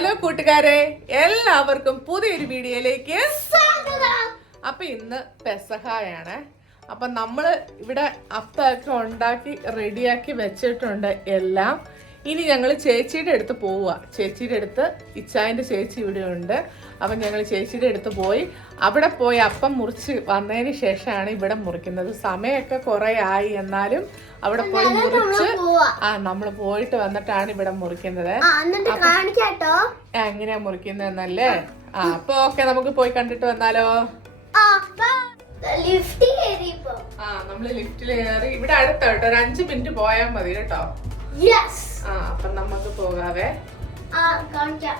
Hello കൂട്ടുകാരെ എല്ലാവർക്കും പുതിയൊരു വീഡിയോയിലേക്ക് അപ്പൊ ഇന്ന് പെസഹായാണ്. അപ്പൊ നമ്മൾ ഇവിടെ അപ്പൊക്കെ ഉണ്ടാക്കി റെഡിയാക്കി വെച്ചിട്ടുണ്ട് എല്ലാം. ഇനി ഞങ്ങൾ ചേച്ചിയുടെ അടുത്ത് പോവുക ചേച്ചിയുടെ അടുത്ത് ഇച്ചായന്റെ ചേച്ചി ഇവിടെ ഉണ്ട്. അപ്പം ഞങ്ങൾ ചേച്ചിയുടെ അടുത്ത് പോയി. അവിടെ പോയി അപ്പം മുറിച്ച് വന്നതിന് ശേഷമാണ് ഇവിടെ മുറിക്കുന്നത്. സമയമൊക്കെ കുറേ ആയി എന്നാലും അവിടെ പോയി മുറിച്ച് ആ നമ്മൾ പോയിട്ട് വന്നിട്ടാണ് ഇവിടെ മുറിക്കുന്നത്. എങ്ങനെയാ മുറിക്കുന്നതെന്നല്ലേ? ആ അപ്പൊ ഓക്കെ നമുക്ക് പോയി കണ്ടിട്ട് വന്നാലോ? ആ ലിഫ്റ്റ് കയറിയപ്പോ. ആ നമ്മൾ ലിഫ്റ്റിൽ കയറി ഇവിടെ അടുത്ത കേട്ടോ. ഒരു അഞ്ചു മിനിറ്റ് പോയാൽ മതി കേട്ടോ. ആ അപ്പൊ നമുക്ക് പോകാവേ. കാണിക്കാം.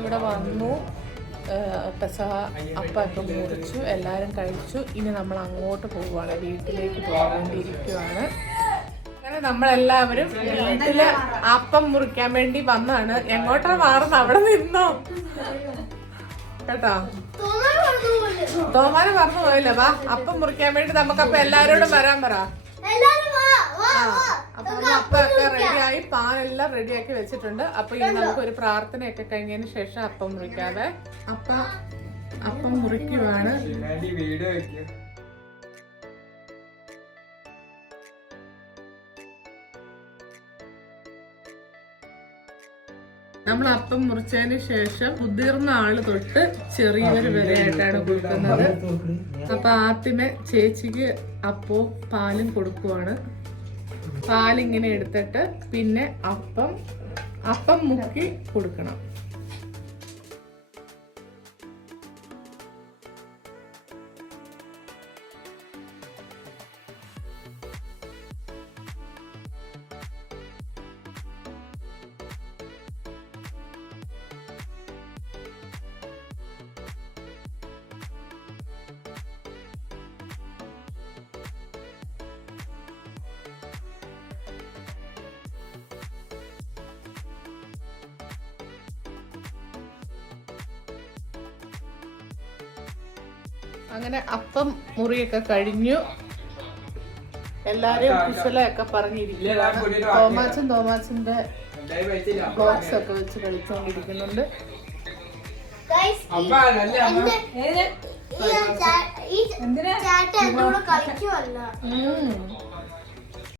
ഇവിടെ വന്നു. പെസഹ അപ്പൊക്കെ മുറിച്ചു എല്ലാരും കഴിച്ചു. ഇനി നമ്മൾ അങ്ങോട്ട് പോവുകയാണ്. വീട്ടിലേക്ക് പോകാൻ അങ്ങനെ നമ്മളെല്ലാവരും വീട്ടിൽ അപ്പം മുറിക്കാൻ വേണ്ടി വന്നാണ്. എങ്ങോട്ടാ മാറുന്നത് അവിടെ നിന്നോ? കേട്ടോ? തോമാന പറഞ്ഞു പോയില്ല. വാ അപ്പം മുറിക്കാൻ വേണ്ടി നമുക്ക് അപ്പൊ എല്ലാരോടും വരാൻ പറ. അപ്പൊ റെഡി റെഡിയായി പാനെല്ലാം റെഡിയാക്കി വെച്ചിട്ടുണ്ട്. അപ്പൊ ഇനി നമുക്ക് ഒരു പ്രാർത്ഥനയൊക്കെ കഴിഞ്ഞതിന് ശേഷം അപ്പം മുറിക്കാതെ അപ്പ അപ്പം മുറിക്കുവാണ്. വീട് നമ്മൾ അപ്പം മുറിച്ചതിന് ശേഷം മുതിർന്ന ആൾ തൊട്ട് ചെറിയവര് വരെ ആയിട്ടാണ് കൊടുക്കുന്നത്. അപ്പൊ ആദ്യമേ ചേച്ചിക്ക് അപ്പോ പാലും കൊടുക്കുവാണ്. പാലിങ്ങനെ എടുത്തിട്ട് പിന്നെ അപ്പം അപ്പം മുക്കി കൊടുക്കണം. അങ്ങനെ അപ്പം മുറിയൊക്കെ കഴിഞ്ഞു. എല്ലാരും കുശലൊക്കെ പറഞ്ഞിരിക്കുകയാണ് തോമാച്ചൻ തോമാച്ചന്റെ. ബോക്സ് ഒക്കെ വെച്ച് കളിച്ചുകൊണ്ടിരിക്കുന്നുണ്ട് Guys,